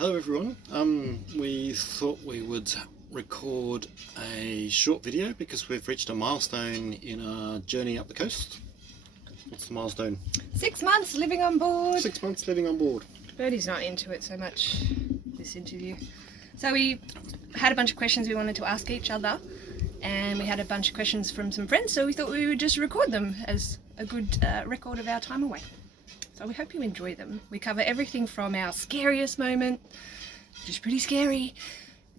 Hello everyone. We thought we would record a short video because we've reached a milestone in our journey up the coast. What's the milestone? 6 months living on board. 6 months living on board. Bernie's not into it so much, this interview. So we had a bunch of questions we wanted to ask each other, and we had a bunch of questions from some friends, so we thought we would just record them as a good record of our time away. So we hope you enjoy them. We cover everything from our scariest moment, which is pretty scary,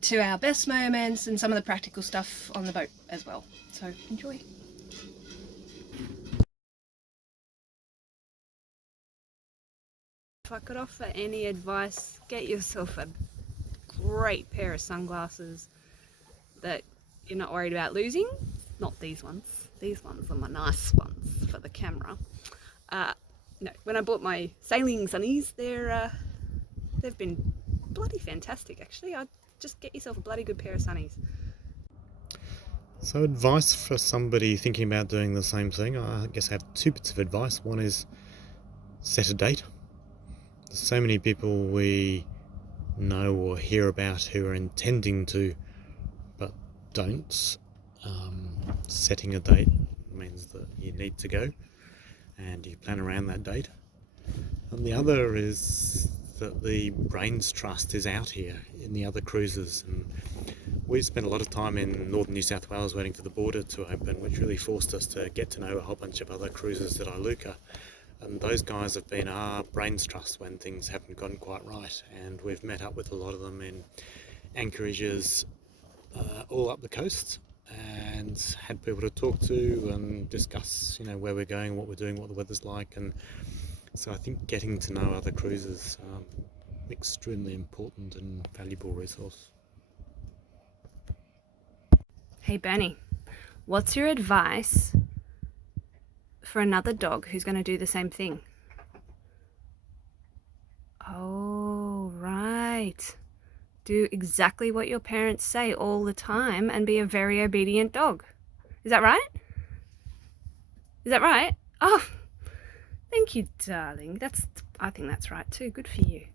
to our best moments and some of the practical stuff on the boat as well. So enjoy. If I could offer any advice, get yourself a great pair of sunglasses that you're not worried about losing. Not these ones. These ones are my nice ones for the camera. No, when I bought my sailing sunnies, they've been bloody fantastic actually. I'd just get yourself a bloody good pair of sunnies. So advice for somebody thinking about doing the same thing, I guess I have two bits of advice. One is set a date. There's so many people we know or hear about who are intending to but don't. Setting a date means that you need to go and you plan around that date. And the other is that the brains trust is out here in the other cruises, and we've spent a lot of time in northern New South Wales waiting for the border to open, which really forced us to get to know a whole bunch of other cruises at Iluka. And those guys have been our brains trust when things haven't gone quite right, and we've met up with a lot of them in anchorages all up the coast and had people to talk to and discuss, where we're going, what we're doing, what the weather's like. And so I think getting to know other cruises extremely important and valuable resource. Hey Bernie, what's your advice for another dog who's going to do the same thing? Oh, right. Do exactly what your parents say all the time and be a very obedient dog. Is that right? Is that right? Oh, thank you, darling. I think that's right too. Good for you.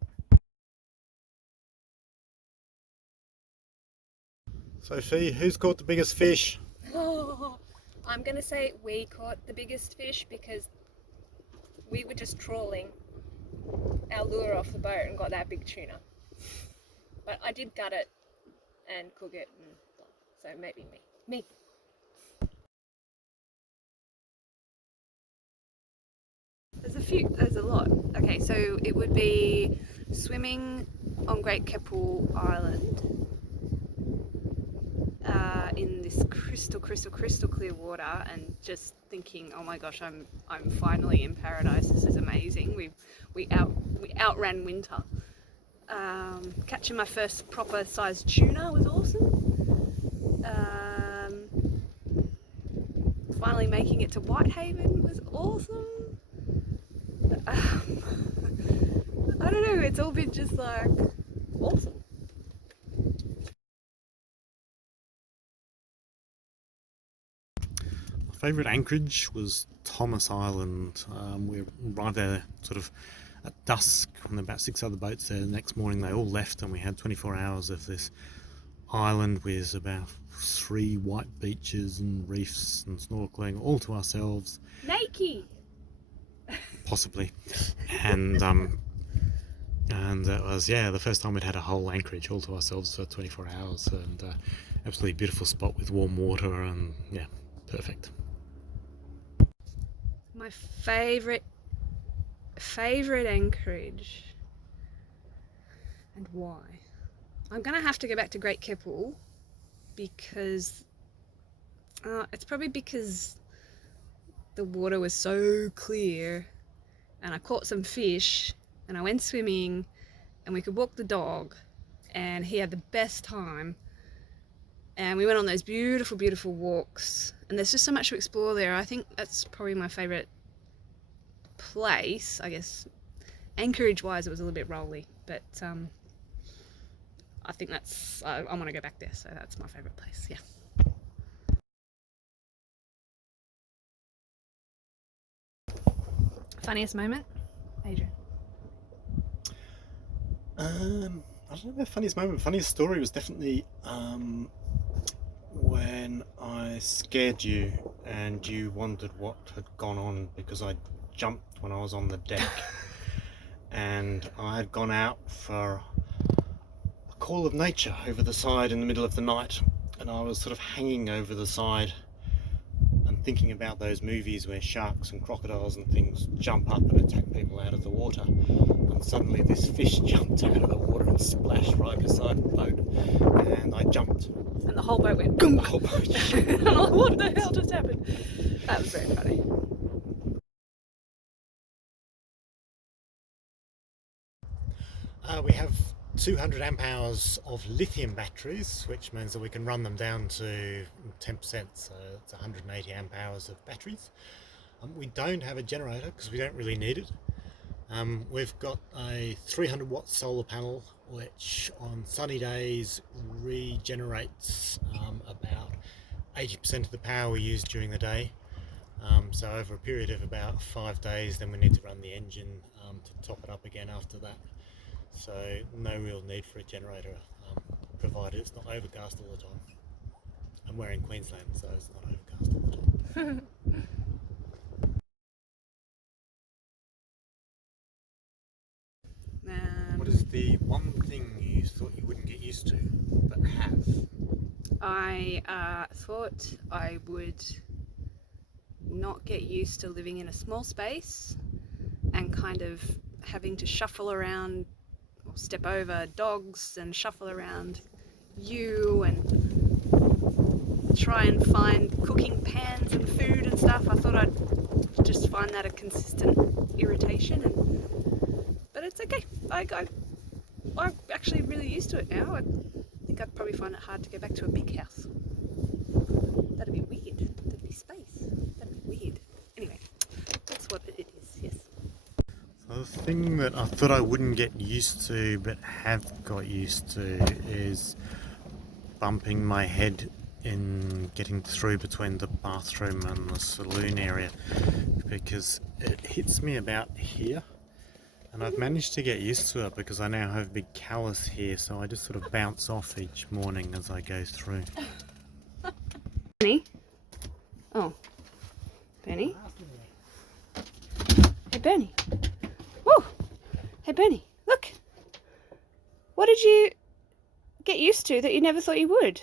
Sophie, who's caught the biggest fish? Oh, I'm going to say we caught the biggest fish because we were just trawling our lure off the boat and got that big tuna. But I did gut it and cook it, and so maybe me. There's a lot. Okay, so it would be swimming on Great Keppel Island in this crystal clear water, and just thinking, oh my gosh, I'm finally in paradise. This is amazing. We outran winter. Catching my first proper sized tuna was awesome. Finally making it to Whitehaven was awesome. I don't know, it's all been just like awesome. My favourite anchorage was Thomas Island. We arrived there sort of at dusk on about 6 other boats there. The next morning they all left, and we had 24 hours of this island with about 3 white beaches and reefs and snorkeling all to ourselves. Naked! Possibly. And it was, the first time we'd had a whole anchorage all to ourselves for 24 hours, and absolutely beautiful spot with warm water, and perfect. My favourite anchorage, and why? I'm gonna have to go back to Great Keppel because it's probably because the water was so clear and I caught some fish and I went swimming and we could walk the dog and he had the best time, and we went on those beautiful walks, and there's just so much to explore there. I think that's probably my favourite place. I guess anchorage wise it was a little bit rolly, but I think that's I want to go back there, so that's my favourite place. Funniest moment, Adrian? I don't know the funniest moment. Funniest story was definitely when I scared you and you wondered what had gone on because I jumped when I was on the deck. And I had gone out for a call of nature over the side in the middle of the night, and I was sort of hanging over the side and thinking about those movies where sharks and crocodiles and things jump up and attack people out of the water, and suddenly this fish jumped out of the water and splashed right beside the boat, and I jumped. And the whole boat went boom. The whole boat. What the hell just happened? That was very funny. We have 200 amp hours of lithium batteries, which means that we can run them down to 10%, so it's 180 amp hours of batteries. We don't have a generator because we don't really need it. We've got a 300 watt solar panel which on sunny days regenerates about 80% of the power we use during the day. So over a period of about 5 days, then we need to run the engine to top it up again after that. So no real need for a generator, provided it's not overcast all the time. And we're in Queensland, so it's not overcast all the time. What is the one thing you thought you wouldn't get used to, but have? I thought I would not get used to living in a small space and kind of having to shuffle around or step over dogs and shuffle around you and try and find cooking pans and food and stuff. I thought I'd just find that a consistent irritation, but it's okay. I'm actually really used to it now. I think I'd probably find it hard to go back to a big house. That'd be weird. There'd be space. That'd be weird. Anyway, that's what it is, yes. So the thing that I thought I wouldn't get used to but have got used to is bumping my head in getting through between the bathroom and the saloon area, because it hits me about here, and I've managed to get used to it because I now have a big callus here, so I just sort of bounce off each morning as I go through. Benny? Oh. Benny? Hey, Benny. Whoa! Hey, Benny, look! What did you get used to that you never thought you would?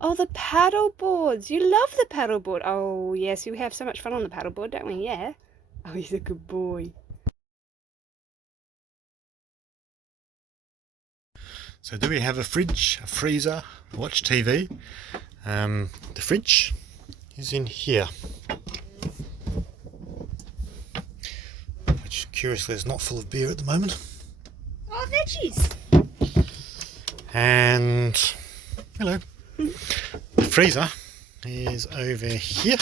Oh, the paddle boards. You love the paddle board. Oh, yes, we have so much fun on the paddle board, don't we? Yeah. Oh, he's a good boy. So do we have a fridge, a freezer, watch TV? The fridge is in here, which curiously is not full of beer at the moment. Oh, veggies. And hello. The freezer is over here,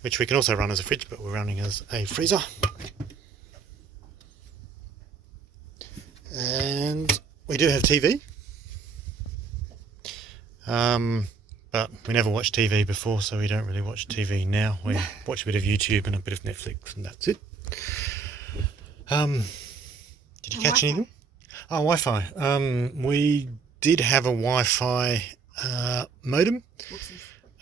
which we can also run as a fridge, but we're running as a freezer. And we do have TV. But we never watched TV before, so we don't really watch TV now. We watch a bit of YouTube and a bit of Netflix, and that's it. Did you catch anything? Oh, Wi-Fi. We did have a Wi-Fi modem,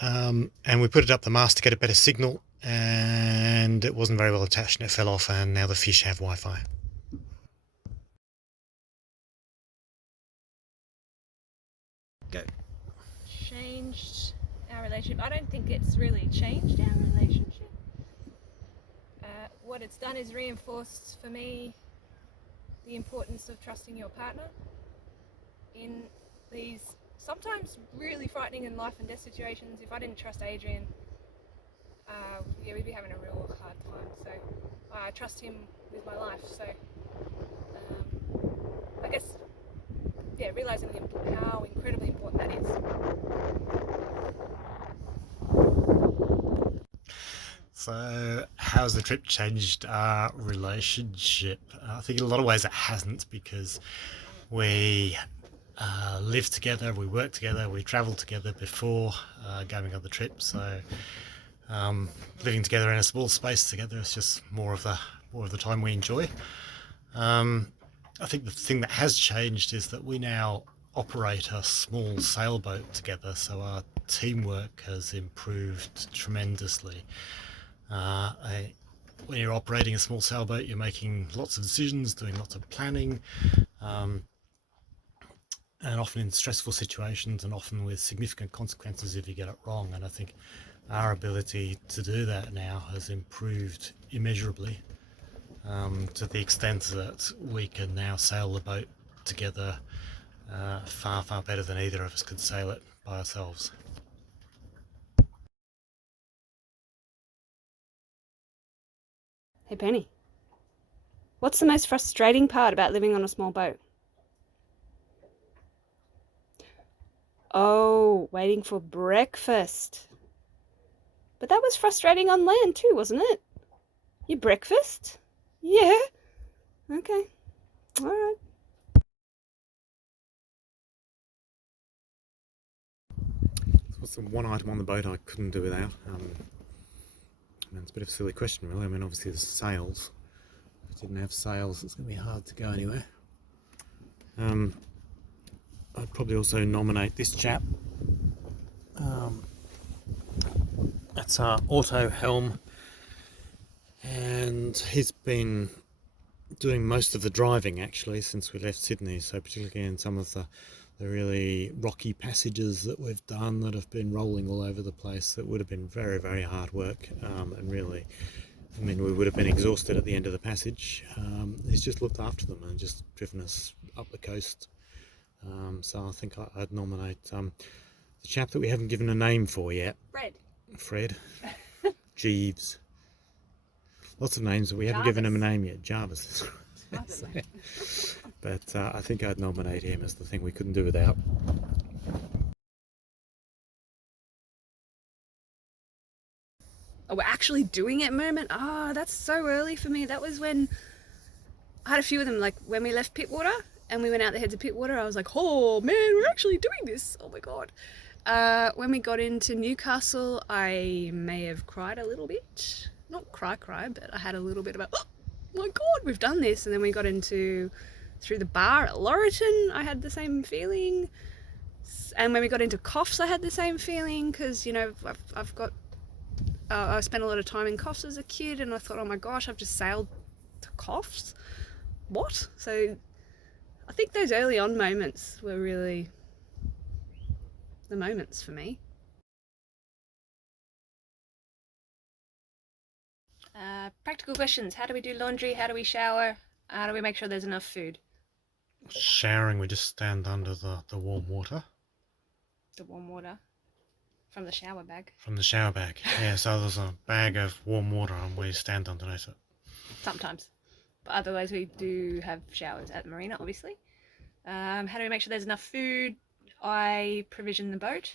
and we put it up the mast to get a better signal, and it wasn't very well attached and it fell off, and now the fish have Wi-Fi. Go. Changed our relationship. I don't think it's really changed our relationship. What it's done is reinforced for me the importance of trusting your partner in these sometimes really frightening and life and death situations. If I didn't trust Adrian, yeah, we'd be having a real hard time. So I trust him with my life. So I guess, yeah, realising how incredibly important that is. So how's the trip changed our relationship? I think in a lot of ways it hasn't, because we live together, we work together, we travel together before going on the trip. So living together in a small space together is just more of the time we enjoy. I think the thing that has changed is that we now operate a small sailboat together, so our teamwork has improved tremendously. When you're operating a small sailboat, you're making lots of decisions, doing lots of planning, and often in stressful situations and often with significant consequences if you get it wrong. And I think our ability to do that now has improved immeasurably, to the extent that we can now sail the boat together far, far better than either of us could sail it by ourselves. Hey Penny, what's the most frustrating part about living on a small boat? Oh, waiting for breakfast. But that was frustrating on land too, wasn't it? Your breakfast? Yeah. Okay. All right. What's the one item on the boat I couldn't do without? It's a bit of a silly question, really. I mean, obviously there's sails. If it didn't have sails, it's going to be hard to go anywhere. I'd probably also nominate this chap. That's our auto helm, and he's been doing most of the driving actually since we left Sydney, so particularly in some of the really rocky passages that we've done that have been rolling all over the place, that would have been very, very hard work, and really, I mean, we would have been exhausted at the end of the passage. He's just looked after them and just driven us up the coast. So I think I'd nominate the chap that we haven't given a name for yet. Fred. Jeeves. Lots of names, but we haven't given him a name yet. Jarvis. But I think I'd nominate him as the thing we couldn't do without. Oh, we're actually doing it moment? Oh, that's so early for me. That was when I had a few of them, like when we left Pittwater and we went out the heads of Pittwater, I was like, oh man, we're actually doing this. Oh my God. When we got into Newcastle, I may have cried a little bit. Not cry, but I had a little bit about, oh my God, we've done this. And then we got into through the bar at Laurieton, I had the same feeling. And when we got into Coffs, I had the same feeling because, you know, I've got, I spent a lot of time in Coffs as a kid, and I thought, oh my gosh, I've just sailed to Coffs. What? So I think those early on moments were really the moments for me. Practical questions. How do we do laundry? How do we shower? How do we make sure there's enough food? Showering, we just stand under the warm water. The warm water from the shower bag. From the shower bag. Yeah, so there's a bag of warm water and we stand underneath it. Sometimes. But otherwise we do have showers at the marina, obviously. How do we make sure there's enough food? I provision the boat.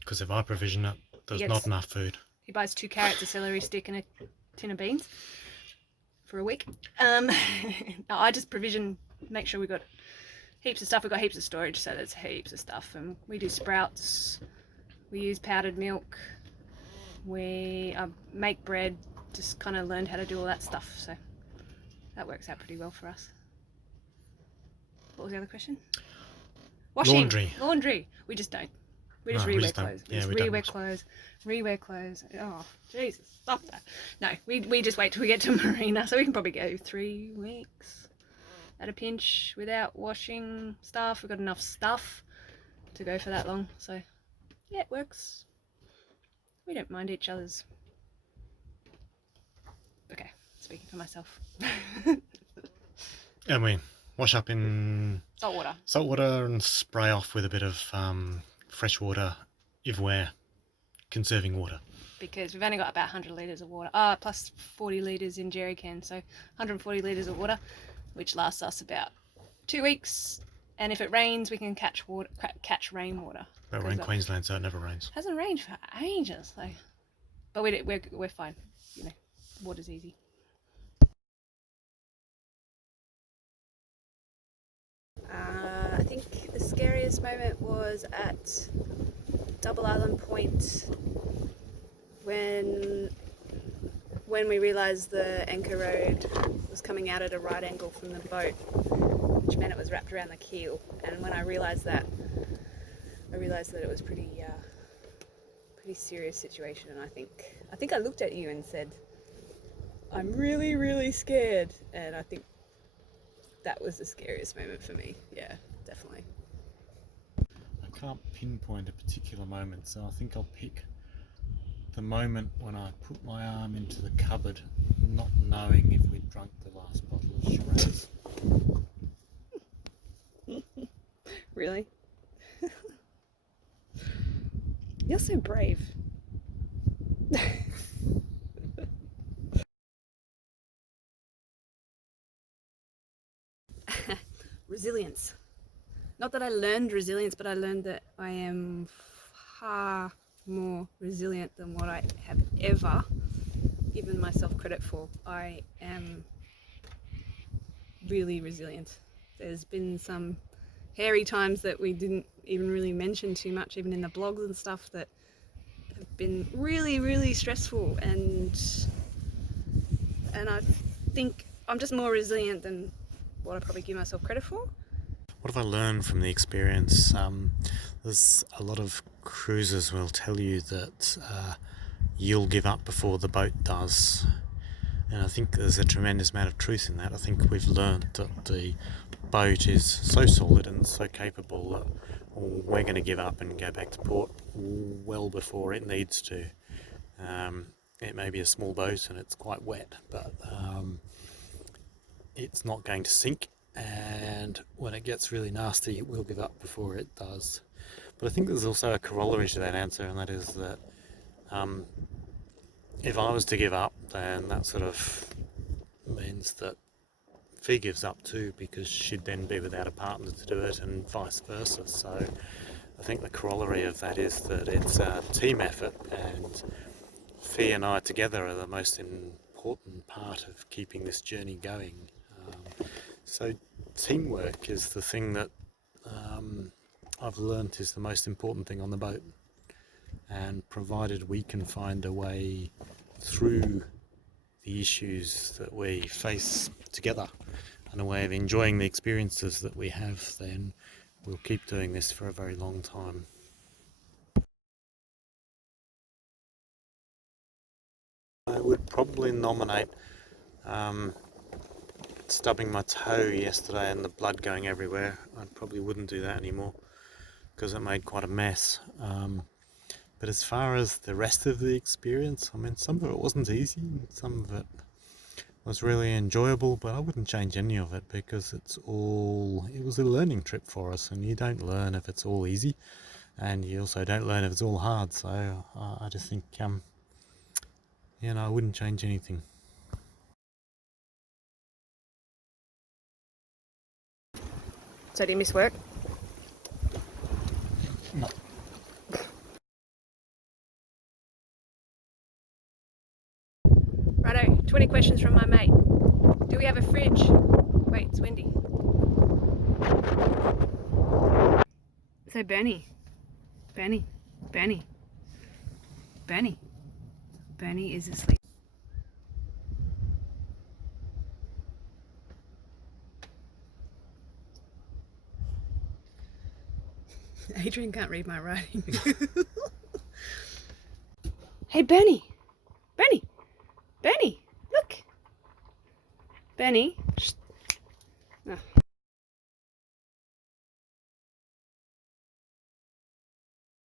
Because if I provision it, there's not enough food. He buys 2 carrots, a celery stick and a tin of beans for a week. No, I just provision, make sure we've got heaps of stuff. We've got heaps of storage, so there's heaps of stuff. And we do sprouts, we use powdered milk, we make bread, just kind of learned how to do all that stuff. So that works out pretty well for us. What was the other question? Washing. Laundry. We just don't. We just rewear clothes. Yeah, we rewear clothes. Oh, Jesus, stop that. No, we just wait till we get to marina, so we can probably go 3 weeks at a pinch without washing stuff. We've got enough stuff to go for that long, so yeah, it works. We don't mind each other's. Okay, speaking for myself. And we wash up in salt water and spray off with a bit of fresh water if we're conserving water. Because we've only got about 100 litres of water, plus 40 litres in jerry cans, so 140 litres of water, which lasts us about 2 weeks. And if it rains, we can catch rainwater. But we're in Queensland, so it never rains. Hasn't rained for ages, though. But we're fine. You know, water's easy. I think the scariest moment was at Double Island Point when we realised the anchor road was coming out at a right angle from the boat, which meant it was wrapped around the keel. And when I realised that it was pretty serious situation. And I think I looked at you and said, "I'm really, really scared." And I think that was the scariest moment for me. Yeah, definitely. I can't pinpoint a particular moment, so I think I'll pick the moment when I put my arm into the cupboard, not knowing if we'd drunk the last bottle of Shiraz. Really? You're so brave. Resilience. Not that I learned resilience, but I learned that I am far more resilient than what I have ever given myself credit for. I am really resilient. There's been some hairy times that we didn't even really mention too much, even in the blogs and stuff, that have been really, really stressful, and I think I'm just more resilient than what I probably give myself credit for. What have I learned from the experience? There's a lot of cruisers will tell you that you'll give up before the boat does. And I think there's a tremendous amount of truth in that. I think we've learned that the boat is so solid and so capable that we're going to give up and go back to port well before it needs to. It may be a small boat and it's quite wet, but it's not going to sink, and when it gets really nasty it will give up before it does. But I think there's also a corollary to that answer, and that is that if I was to give up, then that sort of means that Fee gives up too, because she'd then be without a partner to do it, and vice versa. So I think the corollary of that is that it's a team effort, and Fee and I together are the most important part of keeping this journey going. So teamwork is the thing that I've learnt is the most important thing on the boat, and provided we can find a way through the issues that we face together and a way of enjoying the experiences that we have, then we'll keep doing this for a very long time. I would probably nominate stubbing my toe yesterday and the blood going everywhere. I probably wouldn't do that anymore because it made quite a mess. But as far as the rest of the experience, I mean, some of it wasn't easy, some of it was really enjoyable, but I wouldn't change any of it because it was a learning trip for us, and you don't learn if it's all easy, and you also don't learn if it's all hard. So I just think, I wouldn't change anything. So do you miss work? No. Righto, 20 questions from my mate. Do we have a fridge? Wait, it's windy. So Bernie is asleep. Adrian can't read my writing. Hey Bernie, look. Bernie, shh. Oh,